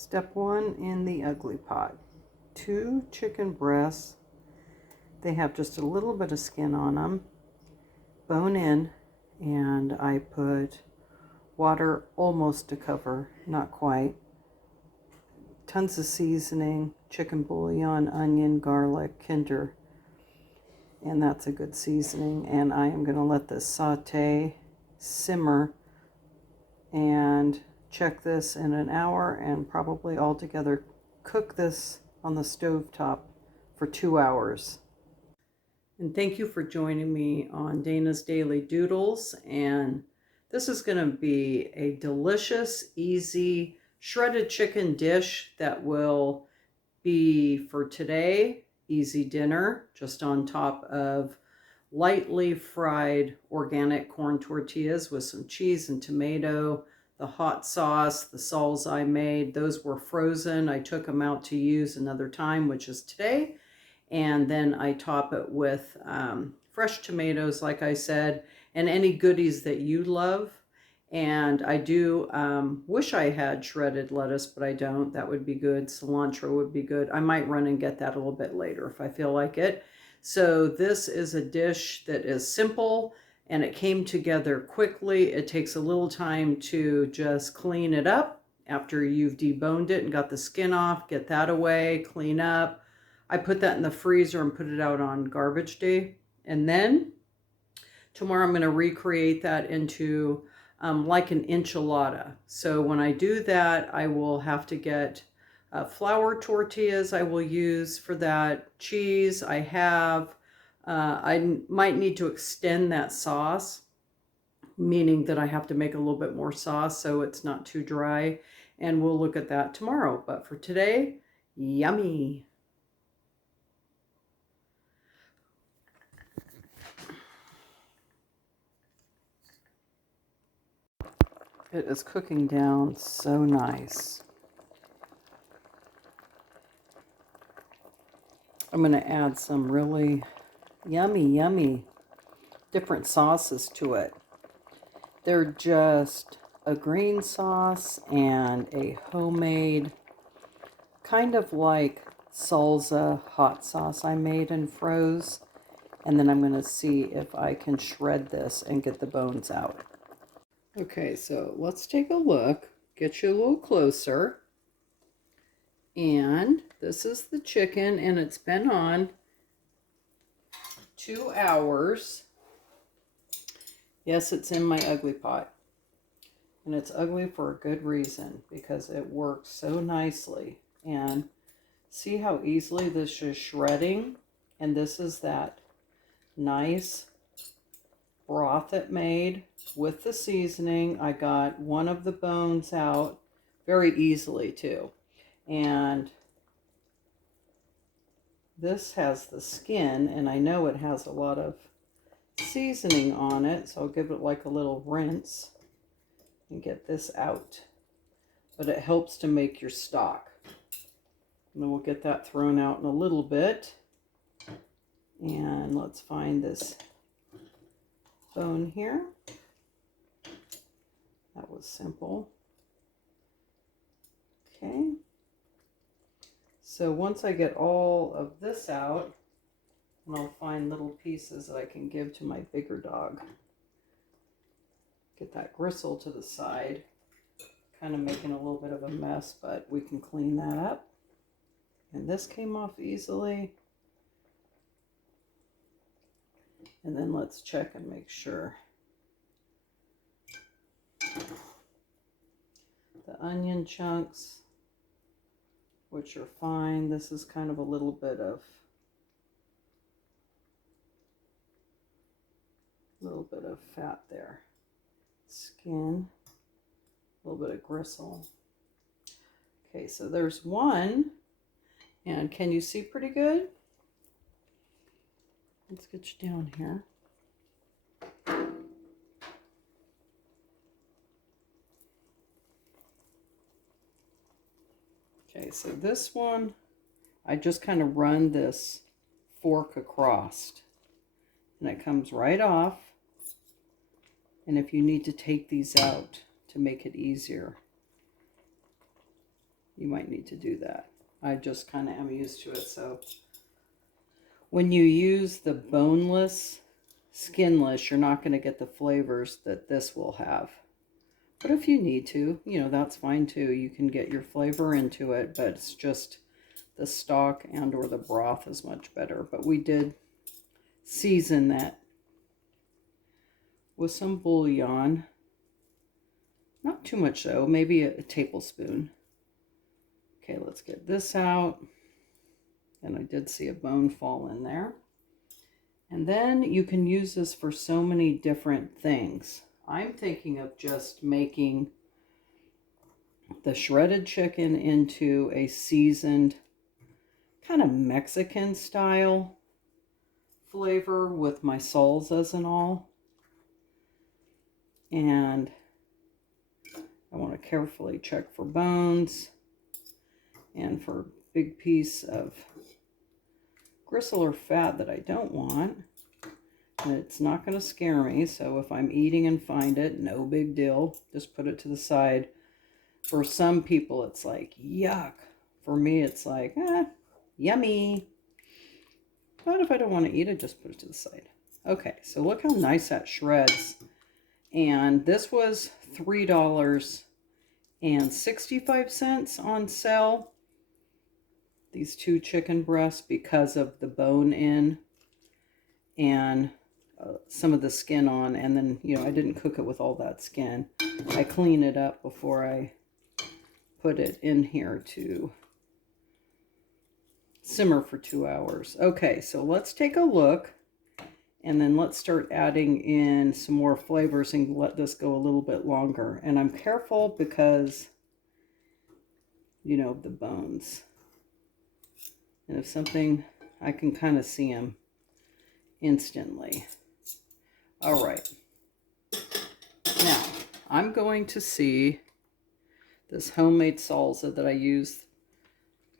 Step 1 in the ugly pot. 2 chicken breasts. They have just a little bit of skin on them. Bone in, and I put water almost to cover, not quite. Tons of seasoning, chicken bouillon, onion, garlic, Kinder. And that's a good seasoning. And I am going to let this saute, simmer, and check this in an hour, and probably altogether cook this on the stove top for 2 hours. And thank you for joining me on Dana's Daily Doodles. And this is going to be a delicious, easy shredded chicken dish that will be for today, easy dinner, just on top of lightly fried organic corn tortillas with some cheese and tomato, the hot sauce, the salsa I made. Those were frozen. I took them out to use another time, which is today. And then I top it with fresh tomatoes, like I said, and any goodies that you love. And I do wish I had shredded lettuce, but I don't. That would be good. Cilantro would be good. I might run and get that a little bit later if I feel like it. So this is a dish that is simple, and it came together quickly. It takes a little time to just clean it up after you've deboned it and got the skin off. Get that away, clean up. I put that in the freezer and put it out on garbage day. And then tomorrow I'm going to recreate that into like an enchilada. So when I do that, I will have to get flour tortillas I will use for that. Cheese I have. I might need to extend that sauce, meaning that I have to make a little bit more sauce so it's not too dry. And we'll look at that tomorrow. But for today, yummy. It is cooking down so nice. I'm going to add some really yummy different sauces to it. They're just a green sauce and a homemade kind of like salsa hot sauce I made and froze. And then I'm going to see if I can shred this and get the bones out. Okay, so let's take a look. Get you a little closer. And this is the chicken, and it's been on 2 hours. Yes, it's in my ugly pot. And it's ugly for a good reason, because it works so nicely. And see how easily this is shredding? And this is that nice broth it made with the seasoning. I got one of the bones out very easily too. And this has the skin, and I know it has a lot of seasoning on it, so I'll give it like a little rinse and get this out. But it helps to make your stock. And then we'll get that thrown out in a little bit. And let's find this bone here. That was simple. Okay. So once I get all of this out, and I'll find little pieces that I can give to my bigger dog. Get that gristle to the side. Kind of making a little bit of a mess, but we can clean that up. And this came off easily. And then let's check and make sure. The onion chunks, which are fine. This is kind of a little bit of fat there. Skin, a little bit of gristle. Okay, so there's one. And can you see pretty good? Let's get you down here. Okay, so this one, I just kind of run this fork across, and it comes right off. And if you need to take these out to make it easier, you might need to do that. I just kind of am used to it. So when you use the boneless, skinless, you're not going to get the flavors that this will have. But if you need to, you know, that's fine too. You can get your flavor into it, but it's just the stock and or the broth is much better. But we did season that with some bouillon. Not too much though, maybe a tablespoon. Okay, let's get this out. And I did see a bone fall in there. And then you can use this for so many different things. I'm thinking of just making the shredded chicken into a seasoned kind of Mexican style flavor with my salsas and all. And I want to carefully check for bones and for a big piece of gristle or fat that I don't want. And it's not going to scare me, so if I'm eating and find it, no big deal. Just put it to the side. For some people, it's like, yuck. For me, it's like, yummy. But if I don't want to eat it, just put it to the side. Okay, so look how nice that shreds. And this was $3.65 on sale. These 2 chicken breasts because of the bone in and some of the skin on. And then, you know, I didn't cook it with all that skin. I clean it up before I put it in here to simmer for 2 hours. Okay, so let's take a look. And then let's start adding in some more flavors and let this go a little bit longer. And I'm careful because, you know, the bones. And if something, I can kind of see them instantly. All right. Now, I'm going to see this homemade salsa that I used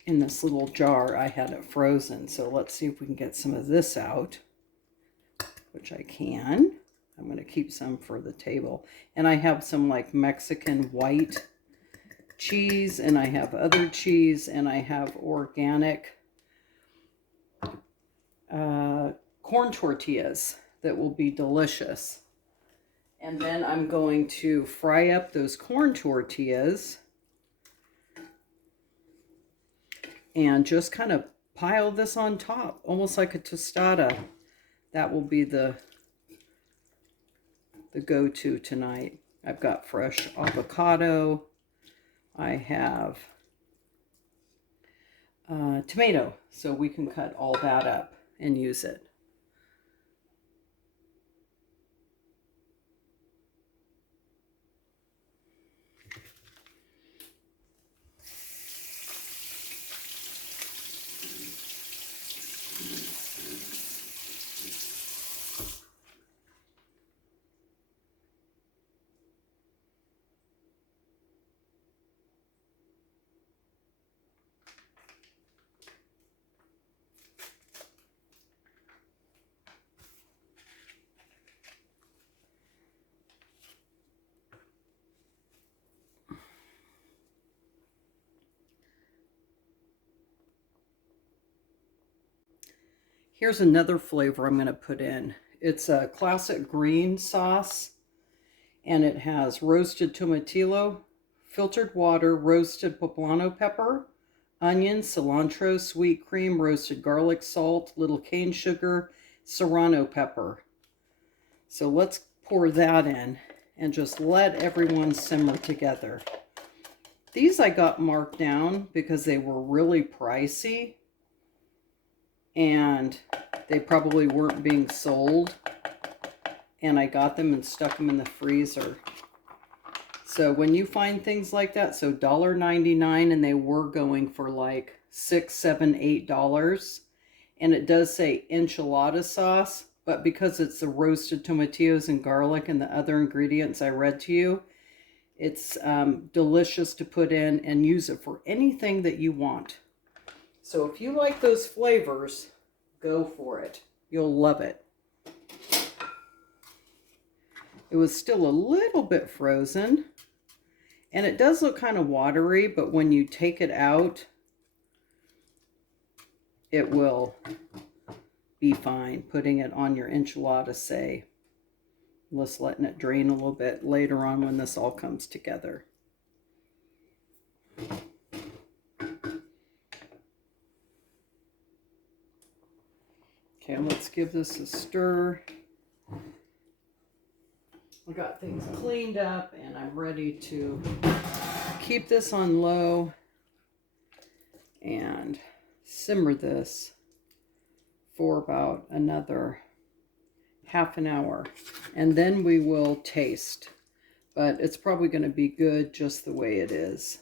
in this little jar. I had it frozen. So let's see if we can get some of this out. Which I can. I'm going to keep some for the table. And I have some like Mexican white cheese, and I have other cheese, and I have organic corn tortillas that will be delicious. And then I'm going to fry up those corn tortillas and just kind of pile this on top, almost like a tostada. That will be the go-to tonight. I've got fresh avocado. I have tomato, so we can cut all that up and use it. Here's another flavor I'm going to put in. It's a classic green sauce, and it has roasted tomatillo, filtered water, roasted poblano pepper, onion, cilantro, sweet cream, roasted garlic, salt, little cane sugar, serrano pepper. So let's pour that in and just let everyone simmer together. These I got marked down because they were really pricey. And they probably weren't being sold, and I got them and stuck them in the freezer. So when you find things like that, so $1.99, and they were going for like $6, $7, $8, and it does say enchilada sauce, but because it's the roasted tomatillos and garlic and the other ingredients I read to you, it's delicious to put in and use it for anything that you want. So if you like those flavors, go for it. You'll love it. It was still a little bit frozen, And it does look kind of watery, but when you take it out, it will be fine. Putting it on your enchilada, say. Just letting it drain a little bit later on when this all comes together. Okay, let's give this a stir. I got things cleaned up and I'm ready to keep this on low and simmer this for about another half an hour. And then we will taste. But it's probably going to be good just the way it is.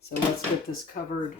So let's get this covered